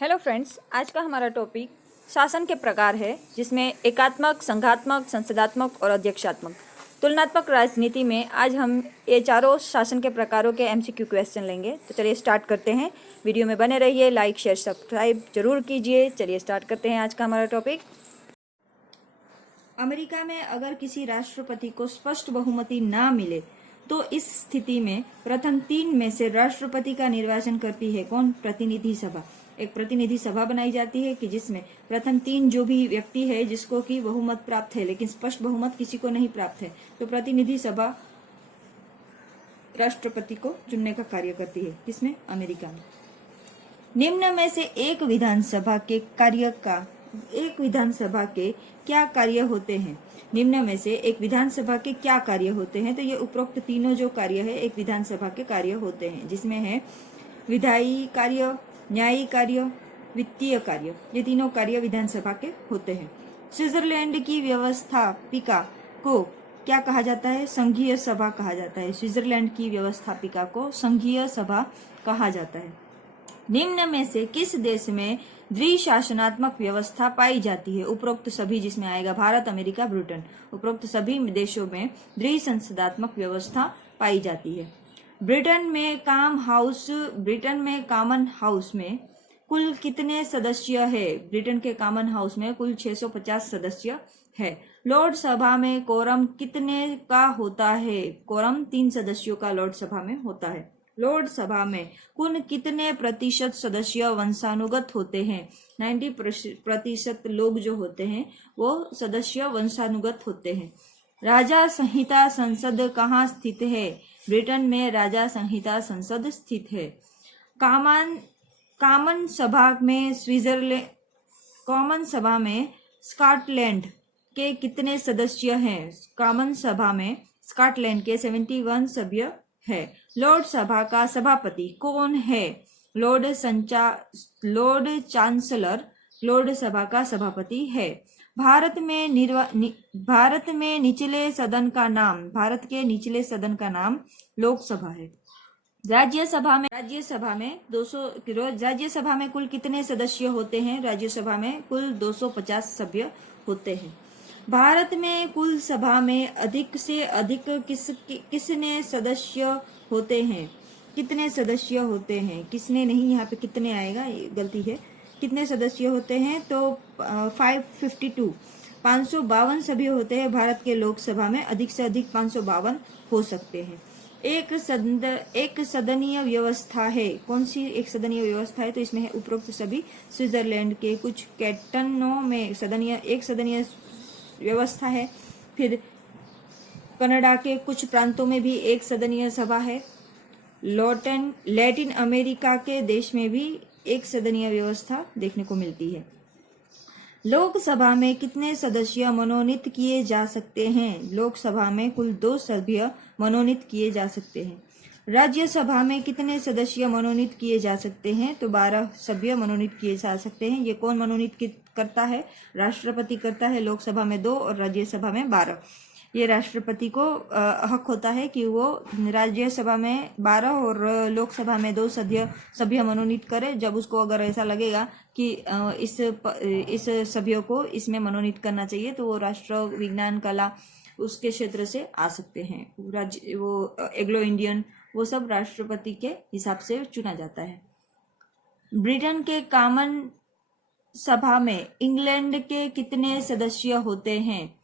Hello friends, आज का हमारा टॉपिक शासन के प्रकार है, जिसमें एकात्मक, संघात्मक, संसदात्मक और अध्यक्षात्मक। तुलनात्मक राजनीति में आज हम ये चारों शासन के प्रकारों के एमसीक्यू क्वेश्चन लेंगे। तो चलिए स्टार्ट करते हैं। वीडियो में बने रहिए, लाइक शेयर सब्सक्राइब जरूर कीजिए। चलिए स्टार्ट करते हैं आज का हमारा टॉपिक। अमेरिका में अगर किसी राष्ट्रपति को स्पष्ट बहुमति ना मिले तो इस स्थिति में प्रथम 3 में से राष्ट्रपति का निर्वाचन करती है कौन? प्रतिनिधि सभा। एक प्रतिनिधि सभा बनाई जाती है कि जिसमें प्रथम 3 जो भी व्यक्ति है जिसको की बहुमत प्राप्त है, लेकिन स्पष्ट बहुमत किसी को नहीं प्राप्त है, तो प्रतिनिधि सभा राष्ट्रपति को चुनने का कार्य करती है। किसमें? अमेरिका में। निम्न में से एक विधानसभा के क्या कार्य होते हैं? निम्न में से एक विधानसभा के क्या कार्य होते हैं? तो ये उपरोक्त तीनों जो कार्य है एक विधानसभा के कार्य होते हैं, जिसमें है विधायी कार्य, न्यायिक कार्य, वित्तीय कार्य। ये तीनों कार्य विधानसभा के होते हैं। स्विट्जरलैंड की व्यवस्थापिका को क्या कहा जाता है? संघीय सभा कहा जाता है। स्विट्जरलैंड की व्यवस्थापिका को संघीय सभा कहा जाता है। निम्न में से किस देश में द्विशासनात्मक व्यवस्था पाई जाती है? उपरोक्त सभी, जिसमें आएगा भारत, अमेरिका, ब्रिटेन। उपरोक्त सभी देशों में द्विसंसदात्मक व्यवस्था पाई जाती है। ब्रिटेन में कॉमन हाउस में कुल कितने सदस्य है? ब्रिटेन के कॉमन हाउस में कुल 650 सदस्य है। लॉर्ड सभा में कोरम कितने का होता है? कोरम 3 सदस्यों का लॉर्ड सभा में होता है। लॉर्ड सभा में कुल कितने प्रतिशत सदस्य वंशानुगत होते हैं? 90% लोग जो होते हैं वो सदस्य वंशानुगत होते हैं। राजा संहिता संसद कहाँ स्थित है? ब्रिटेन में राजा संहिता संसद स्थित है। कॉमन सभा में स्कॉटलैंड के कितने सदस्य हैं? कॉमन सभा में स्कॉटलैंड के 71 सभ्य है। लॉर्ड सभा का सभापति कौन है? लॉर्ड चांसलर लॉर्ड सभा का सभापति है। भारत के निचले सदन का नाम लोकसभा है। राज्यसभा में कुल कितने सदस्य होते हैं? राज्यसभा में कुल 250 सभ्य होते हैं। भारत में कुल सभा में अधिक से अधिक किसने सदस्य होते हैं? कितने सदस्य होते हैं? किसने नहीं, यहाँ पे कितने आएगा, ये गलती है। कितने सदस्य होते हैं? तो 552 सभ्य होते हैं भारत के लोकसभा में। अधिक से अधिक 552 हो सकते हैं। एक सदनीय व्यवस्था है। कौन सी एक सदनीय व्यवस्था है? तो इसमें है उपरोक्त सभी। स्विट्जरलैंड के कुछ कैंटनों में एक सदनीय व्यवस्था है। फिर कनाडा के कुछ प्रांतों में भी एक सदनीय सभा है। लैटिन अमेरिका के देश में भी एक सदनीय व्यवस्था देखने को मिलती है। लोकसभा में कितने सदस्य मनोनीत किए जा सकते हैं? लोकसभा में कुल 2 सभ्य मनोनीत किए जा सकते हैं। राज्यसभा में कितने सदस्य मनोनीत किए जा सकते हैं? तो 12 सभ्य मनोनीत किए जा सकते हैं। ये कौन मनोनीत करता है? राष्ट्रपति करता है। लोकसभा में 2 और राज्यसभा में 12। ये राष्ट्रपति को हक होता है कि वो राज्यसभा में 12 और लोकसभा में 2 सभ्य मनोनीत करे। जब उसको अगर ऐसा लगेगा कि इस सभ्यों को इसमें मनोनीत करना चाहिए, तो वो राष्ट्र विज्ञान कला उसके क्षेत्र से आ सकते हैं। वो एंग्लो इंडियन, वो सब राष्ट्रपति के हिसाब से चुना जाता है। ब्रिटेन के कॉमन सभा में इंग्लैंड के कितने सदस्य होते हैं?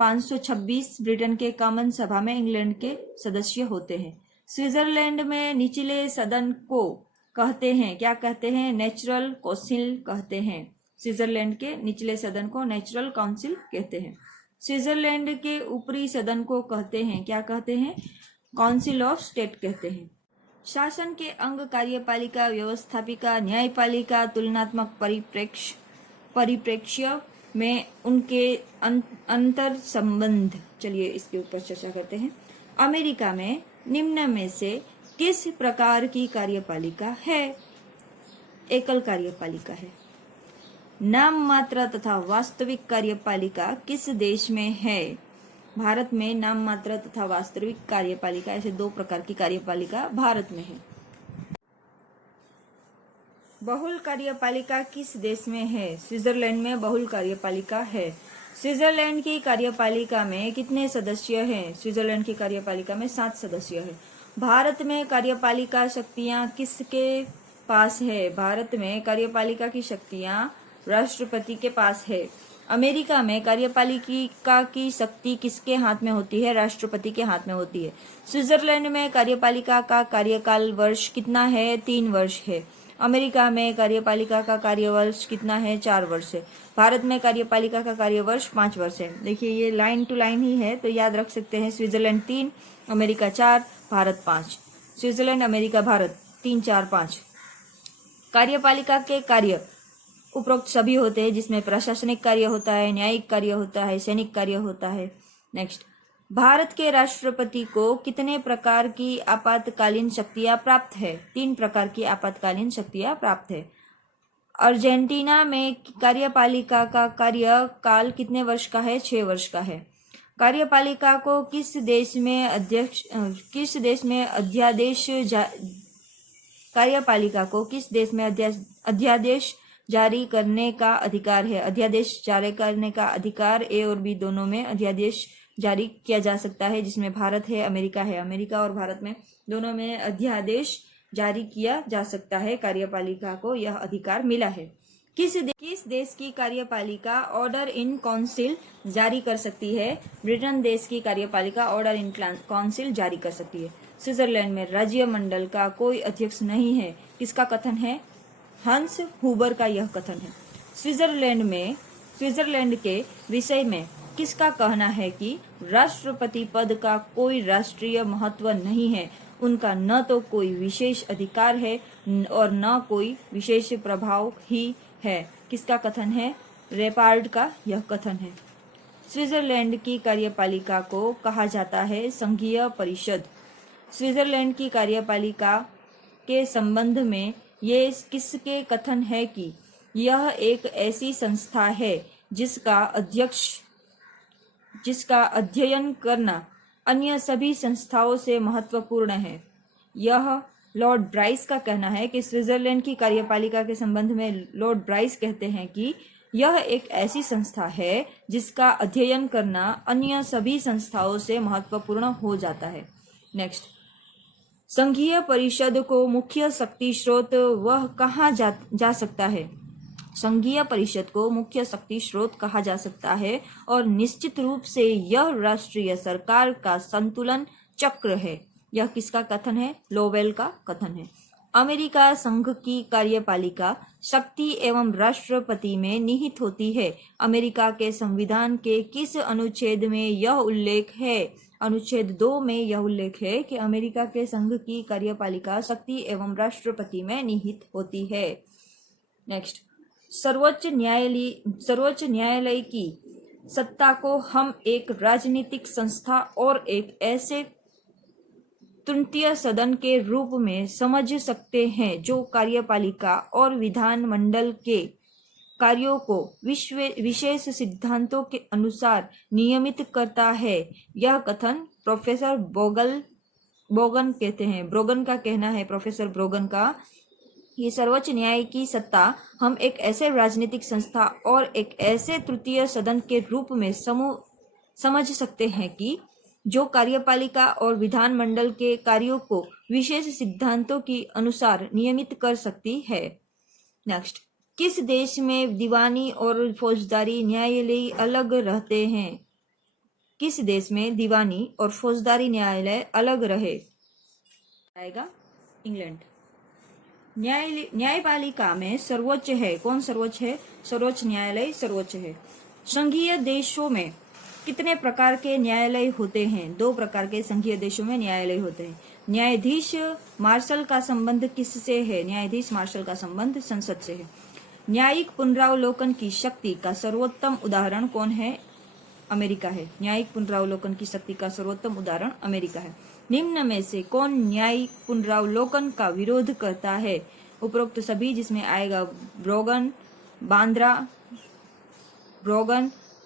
526 ब्रिटेन के कॉमन सभा में इंग्लैंड के सदस्य होते हैं। स्विट्जरलैंड में निचले सदन को कहते हैं, क्या कहते हैं? नेचुरल काउंसिल कहते हैं। स्विट्जरलैंड के निचले सदन को नेचुरल काउंसिल कहते हैं। स्विट्जरलैंड के ऊपरी सदन को कहते हैं, क्या कहते हैं? काउंसिल ऑफ स्टेट कहते हैं। शासन के अंग कार्यपालिका, व्यवस्थापिका, न्यायपालिका तुलनात्मक परिप्रेक्ष्य में उनके अंतर संबंध। चलिए इसके ऊपर चर्चा करते हैं। अमेरिका में निम्न में से किस प्रकार की कार्यपालिका है? एकल कार्यपालिका है। नाम मात्र तथा वास्तविक कार्यपालिका किस देश में है? भारत में नाम मात्र तथा वास्तविक कार्यपालिका, ऐसे 2 प्रकार की कार्यपालिका भारत में है। बहुल कार्यपालिका किस देश में है? स्विट्जरलैंड में बहुल कार्यपालिका है। स्विट्जरलैंड की कार्यपालिका में कितने सदस्य हैं? स्विट्जरलैंड की कार्यपालिका में 7 सदस्य हैं। भारत में कार्यपालिका शक्तियां किसके पास है? भारत में कार्यपालिका की शक्तियां राष्ट्रपति के पास है। अमेरिका में कार्यपालिका की शक्ति किसके हाथ में होती है? राष्ट्रपति के हाथ में होती है। स्विट्जरलैंड में कार्यपालिका का कार्यकाल वर्ष कितना है? 3 वर्ष है। अमेरिका में कार्यपालिका का कार्यवर्ष कितना है? 4 वर्ष है। भारत में कार्यपालिका का कार्यवर्ष 5 वर्ष है। देखिए ये लाइन टू लाइन ही है, तो याद रख सकते हैं। Switzerland 3, America 4, Bharat 5। Switzerland, America, Bharat 3, 4, 5। कार्यपालिका के कार्य उपरोक्त सभी होते हैं, जिसमें प्रशासनिक कार्य होता है, न्यायिक कार्य होता है, सैनिक कार्य होता है। नेक्स्ट, भारत के राष्ट्रपति को कितने प्रकार की आपातकालीन शक्तियां प्राप्त है? 3 प्रकार की आपातकालीन शक्तियां प्राप्त है। अर्जेंटीना में कार्यपालिका का कार्यकाल कितने वर्ष का है? 6 वर्ष का है। कार्यपालिका को किस देश में कार्यपालिका को किस देश में अध्यादेश जारी करने का अधिकार है? अध्यादेश जारी करने का अधिकार ए और बी दोनों में अध्यादेश जारी किया जा सकता है, जिसमें भारत है, अमेरिका है। अमेरिका और भारत में दोनों में अध्यादेश जारी किया जा सकता है। कार्यपालिका को यह अधिकार मिला है। किस देश की कार्यपालिका ऑर्डर इन काउंसिल जारी कर सकती है? ब्रिटेन देश की कार्यपालिका ऑर्डर इन काउंसिल जारी कर सकती है। स्विट्जरलैंड में राज्य मंडल का कोई अध्यक्ष नहीं है। किसका कथन है? हंस हुबर का यह कथन है। स्विट्जरलैंड के विषय में किसका कहना है कि राष्ट्रपति पद का कोई राष्ट्रीय महत्व नहीं है, उनका न तो कोई विशेष अधिकार है और न कोई विशेष प्रभाव ही है। किसका कथन है? रेपार्ड का यह कथन है। स्विट्जरलैंड की कार्यपालिका को कहा जाता है संघीय परिषद। स्विट्जरलैंड की कार्यपालिका के संबंध में ये किसके कथन है कि यह एक ऐसी संस्था है जिसका अध्ययन करना अन्य सभी संस्थाओं से महत्वपूर्ण है। यह लॉर्ड ब्राइस का कहना है कि स्विट्जरलैंड की कार्यपालिका के संबंध में लॉर्ड ब्राइस कहते हैं कि यह एक ऐसी संस्था है जिसका अध्ययन करना अन्य सभी संस्थाओं से महत्वपूर्ण हो जाता है। नेक्स्ट, संघीय परिषद को मुख्य शक्ति स्रोत वह कहा जा सकता है? संघीय परिषद को मुख्य शक्ति स्रोत कहा जा सकता है और निश्चित रूप से यह राष्ट्रीय सरकार का संतुलन चक्र है। यह किसका कथन है? लोवेल का कथन है। अमेरिका संघ की कार्यपालिका शक्ति एवं राष्ट्रपति में निहित होती है। अमेरिका के संविधान के किस अनुच्छेद में यह उल्लेख है? अनुच्छेद 2 में यह उल्लेख है कि अमेरिका के संघ की कार्यपालिका शक्ति एवं राष्ट्रपति में निहित होती है। नेक्स्ट, सर्वोच्च न्यायालय की सत्ता को हम एक राजनीतिक संस्था और एक ऐसे तृतीय सदन के रूप में समझ सकते हैं जो कार्यपालिका और विधानमंडल के कार्यों को विशेष सिद्धांतों के अनुसार नियमित करता है। यह कथन प्रोफेसर ब्रोगन कहते हैं। ब्रोगन का कहना है, प्रोफेसर ब्रोगन का, ये सर्वोच्च न्याय की सत्ता हम एक ऐसे राजनीतिक संस्था और एक ऐसे तृतीय सदन के रूप में समझ सकते हैं कि जो कार्यपालिका और विधानमंडल के कार्यों को विशेष सिद्धांतों के अनुसार नियमित कर सकती है। नेक्स्ट, किस देश में दीवानी और फौजदारी न्यायालय अलग रहते हैं? किस देश में दीवानी और फौजदारी न्यायालय अलग रहे? आएगा इंग्लैंड। न्यायपालिका में सर्वोच्च है। कौन सर्वोच्च है? सर्वोच्च न्यायालय सर्वोच्च है। संघीय देशों में कितने प्रकार के न्यायालय होते हैं? 2 प्रकार के संघीय देशों में न्यायालय होते हैं। न्यायाधीश मार्शल का संबंध किससे है? न्यायाधीश मार्शल का संबंध संसद से है। न्यायिक पुनरावलोकन की शक्ति का सर्वोत्तम उदाहरण कौन है? अमेरिका है। न्यायिक पुनरावलोकन की शक्ति का सर्वोत्तम उदाहरण अमेरिका है। निम्न में से कौन न्यायिक पुनरावलोकन का विरोध करता है? उपरोक्त सभी, जिसमें आएगा ब्रोगन,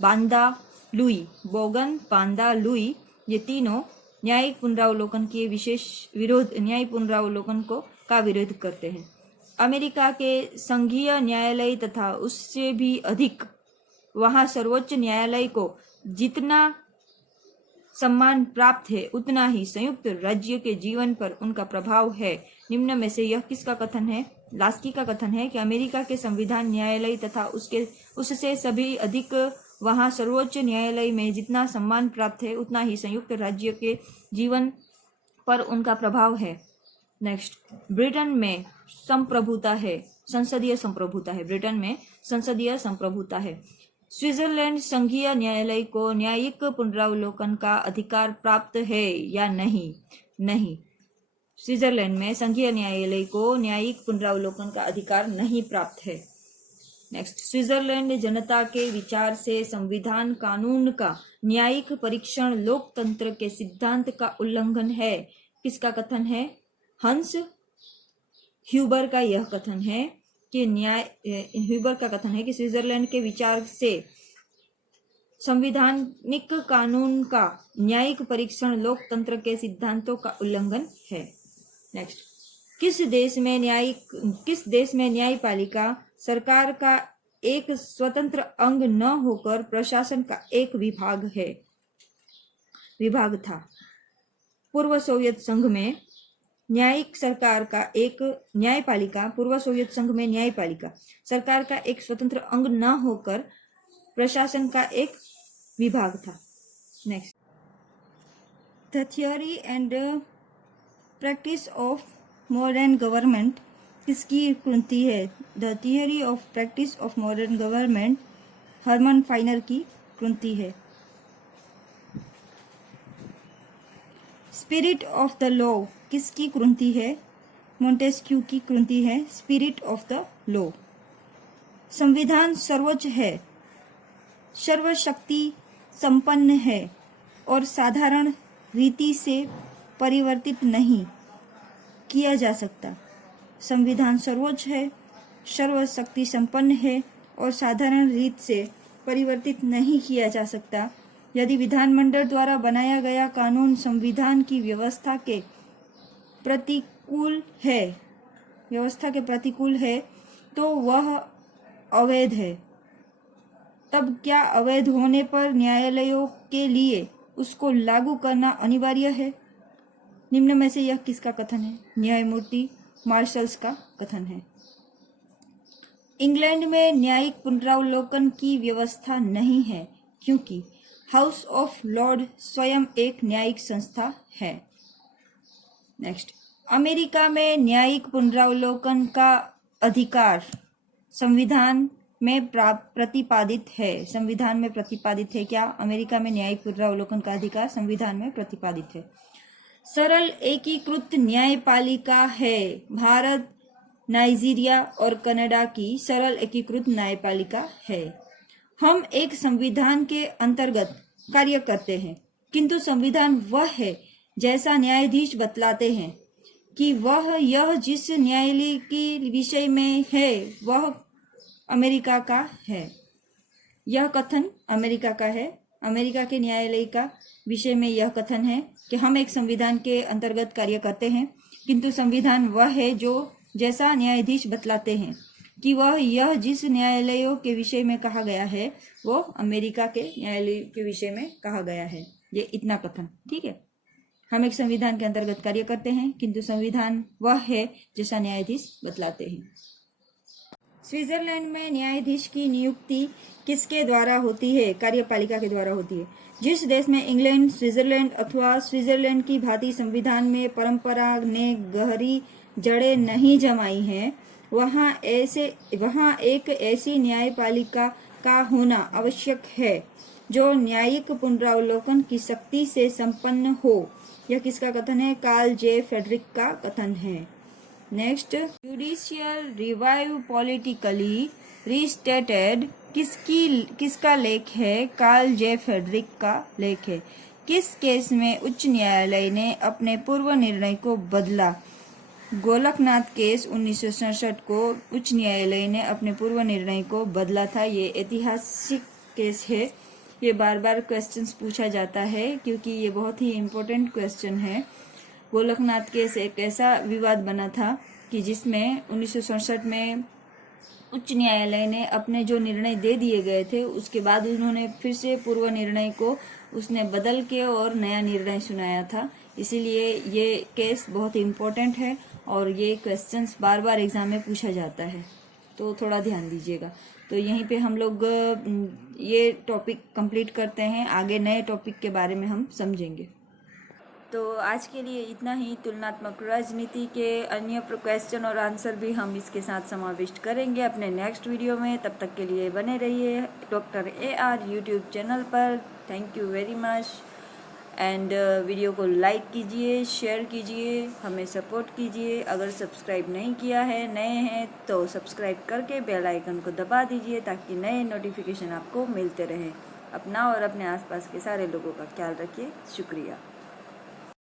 बांदा, लुई। बोगन, बांदा, लुई, ये तीनों न्यायिक पुनरावलोकन के न्यायिक पुनरावलोकन का विरोध करते हैं। अमेरिका के संघीय न्यायालय तथा उससे भी अधिक वहां सर्वोच्च न्यायालय को जितना सम्मान प्राप्त है उतना ही संयुक्त राज्य के जीवन पर उनका प्रभाव है। निम्न में से यह किसका कथन है? लास्की का कथन है कि अमेरिका के संविधान न्यायालय तथा उससे सभी अधिक वहां सर्वोच्च न्यायालय में जितना सम्मान प्राप्त है उतना ही संयुक्त राज्य के जीवन पर उनका प्रभाव है। नेक्स्ट, ब्रिटेन में संप्रभुता है, संसदीय संप्रभुता है। ब्रिटेन में संसदीय संप्रभुता है। स्विट्जरलैंड संघीय न्यायालय को न्यायिक पुनरावलोकन का अधिकार प्राप्त है या नहीं? नहीं, स्विट्जरलैंड में संघीय न्यायालय को न्यायिक पुनरावलोकन का अधिकार नहीं प्राप्त है। नेक्स्ट, स्विट्जरलैंड जनता के विचार से संविधान कानून का न्यायिक परीक्षण लोकतंत्र के सिद्धांत का उल्लंघन है। किसका कथन है? हंस ह्यूबर का यह कथन है कि ह्यूबर का कथन है कि स्विट्जरलैंड के विचार से संवैधानिक कानून का न्यायिक परीक्षण लोकतंत्र के सिद्धांतों का उल्लंघन है। नेक्स्ट, किस देश में न्यायपालिका सरकार का एक स्वतंत्र अंग न होकर प्रशासन का एक विभाग था? पूर्व सोवियत संघ में पूर्व सोवियत संघ में न्यायपालिका सरकार का एक स्वतंत्र अंग न होकर प्रशासन का एक विभाग था। Next, the theory and practice of modern government किसकी कृति है? The theory of practice of modern government Herman Finer की कृति है। स्पिरिट ऑफ द लॉ किसकी कृति है? मोंटेस्क्यू की कृति है स्पिरिट ऑफ द लॉ। संविधान सर्वोच्च है, सर्वशक्ति संपन्न है और साधारण रीति से परिवर्तित नहीं किया जा सकता। संविधान सर्वोच्च है, सर्वशक्ति संपन्न है और साधारण रीत से परिवर्तित नहीं किया जा सकता। यदि विधानमंडल द्वारा बनाया गया कानून संविधान की व्यवस्था के प्रतिकूल है तो वह अवैध है। तब क्या अवैध होने पर न्यायालयों के लिए उसको लागू करना अनिवार्य है? निम्न में से यह किसका कथन है? न्यायमूर्ति मार्शल्स का कथन है। इंग्लैंड में न्यायिक पुनरावलोकन की व्यवस्था नहीं है क्योंकि हाउस ऑफ लॉर्ड स्वयं एक न्यायिक संस्था है। नेक्स्ट, अमेरिका में न्यायिक पुनरावलोकन का अधिकार संविधान में प्रतिपादित है। संविधान में प्रतिपादित है क्या? अमेरिका में न्यायिक पुनरावलोकन का अधिकार संविधान में प्रतिपादित है। सरल एकीकृत न्यायपालिका है। भारत, नाइजीरिया और कनाडा की सरल एकीकृत न्यायपालिका है। हम एक संविधान के अंतर्गत कार्य करते हैं, किंतु संविधान वह है जैसा न्यायाधीश बतलाते हैं कि वह यह जिस न्यायालय के विषय में है वह अमेरिका का है। यह कथन अमेरिका का है। अमेरिका के न्यायालय का विषय में यह कथन है कि हम एक संविधान के अंतर्गत कार्य करते हैं, किंतु संविधान वह है जो जैसा न्यायाधीश बतलाते हैं कि वह यह जिस न्यायालयों के विषय में कहा गया है वो अमेरिका के न्यायालय के विषय में कहा गया है। ये इतना कथन ठीक है। हम एक संविधान के अंतर्गत कार्य करते हैं, किंतु संविधान वह है जैसा न्यायाधीश बतलाते हैं। स्विट्जरलैंड में न्यायाधीश की नियुक्ति किसके द्वारा होती है? कार्यपालिका के द्वारा होती है। जिस देश में इंग्लैंड, स्विट्जरलैंड अथवा स्विट्जरलैंड की भांति संविधान में परंपरा ने गहरी जड़ें नहीं जमाई हैं, वहाँ एक ऐसी न्यायपालिका का होना आवश्यक है जो न्यायिक पुनरावलोकन की शक्ति से संपन्न हो। यह किसका कथन है? कार्ल जे फ्रेडरिक का कथन है। नेक्स्ट, जुडिशियल रिवाइव पॉलिटिकली रिस्टेटेड किसका लेख है? कार्ल जे फ्रेडरिक का लेख है। किस केस में उच्च न्यायालय ने अपने पूर्व निर्णय को बदला? गोलकनाथ केस 1967 को उच्च न्यायालय ने अपने पूर्व निर्णय को बदला था। ये ऐतिहासिक केस है। ये बार बार क्वेश्चंस पूछा जाता है क्योंकि ये बहुत ही इम्पोर्टेंट क्वेश्चन है। गोलकनाथ केस एक ऐसा विवाद बना था कि जिसमें 1967 में उच्च न्यायालय ने अपने जो निर्णय दे दिए गए थे उसके बाद उन्होंने फिर से पूर्व निर्णय को उसने बदल के और नया निर्णय सुनाया था। इसीलिए ये केस बहुत इम्पोर्टेंट है और ये क्वेश्चंस बार बार एग्जाम में पूछा जाता है, तो थोड़ा ध्यान दीजिएगा। तो यहीं पे हम लोग ये टॉपिक कंप्लीट करते हैं, आगे नए टॉपिक के बारे में हम समझेंगे। तो आज के लिए इतना ही। तुलनात्मक राजनीति के अन्य क्वेश्चन और आंसर भी हम इसके साथ समाविष्ट करेंगे अपने नेक्स्ट वीडियो में। तब तक के लिए बने रहिए डॉक्टर AR यूट्यूब चैनल पर। Thank you very much. And video को लाइक कीजिए, शेयर कीजिए, हमें सपोर्ट कीजिए। अगर सब्सक्राइब नहीं किया है, नए हैं, तो सब्सक्राइब करके बेल आइकन को दबा दीजिए ताकि नए नोटिफिकेशन आपको मिलते रहे। अपना और अपने आसपास के सारे लोगों का ख्याल रखिए। शुक्रिया।